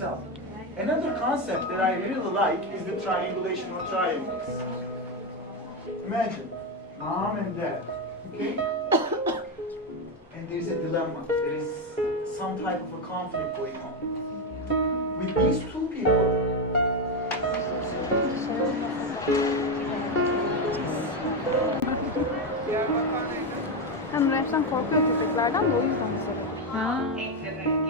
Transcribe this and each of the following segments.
Home. differentiation of the cell. Another concept that I really like is the triangulation of triangles. Imagine, mom and dad, okay? and there's a dilemma, there is some type of a conflict going on. With these two people, Hem Nurefsen korkuyor köpeklerden de o yüzden mesela. Ha.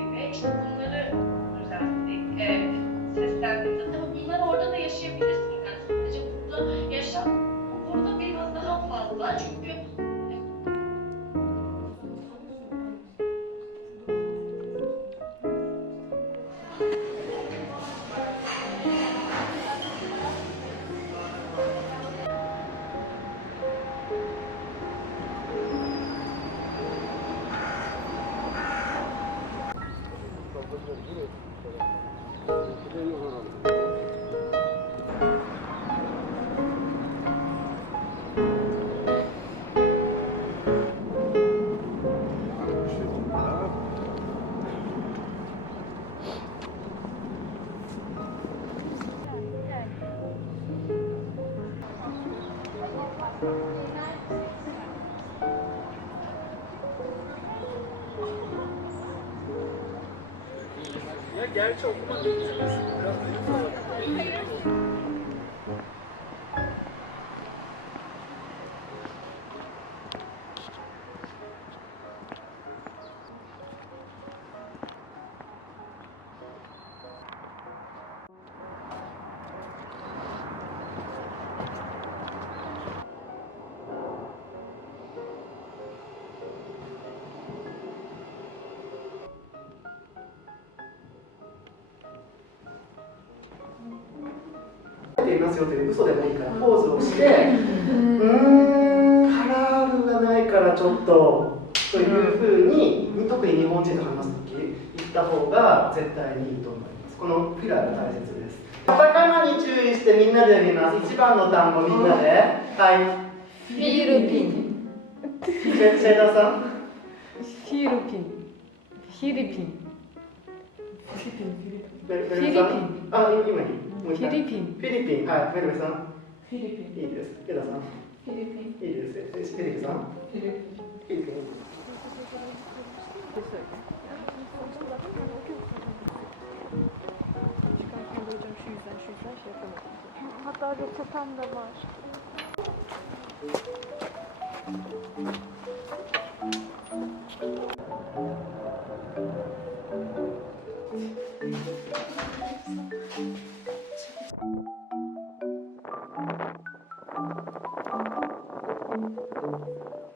Biraz daha fazla çünkü「ていますよ」という嘘でもいいからポーズをして「うーん。カラールがないからちょっと」というふうに特に日本人と話す時言った方が絶対にいいと思います。このフィラーが大切です。カタカナに注意してみんなで読みます。1番の単語みんなで。はい。フィルピン。シェダさん？フィルピン。フィリピン。ベルベルさんフィリピンあ今いいもうフ一回ィリピン。フィリピンはいベルベさんフィリピン。いいですエダさんフィリピン。いいですフィリピンさんフィリピン。フィリピンHatta reçetem de var. Thank you.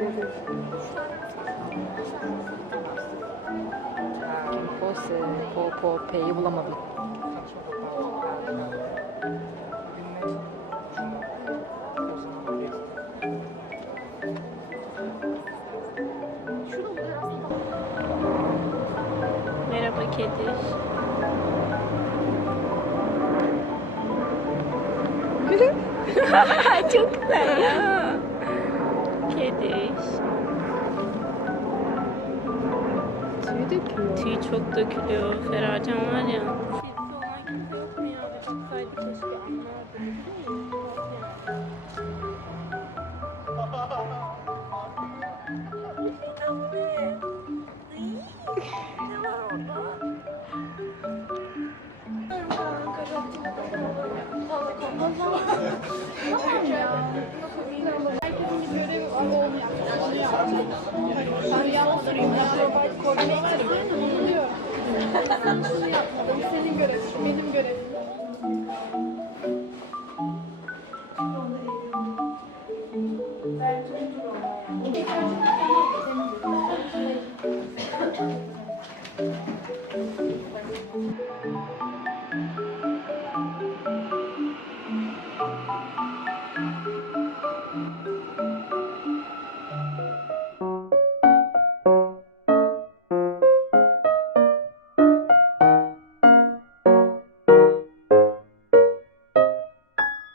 Kose, po, po, pe'yi bulamadım. Merhaba kedi. Çok güzel ya. Kedi. Tüy döküyor. Tüy çok dökülüyor. Feracan var ya. Sen şunu yapmadın, senin görevin, benim görevim.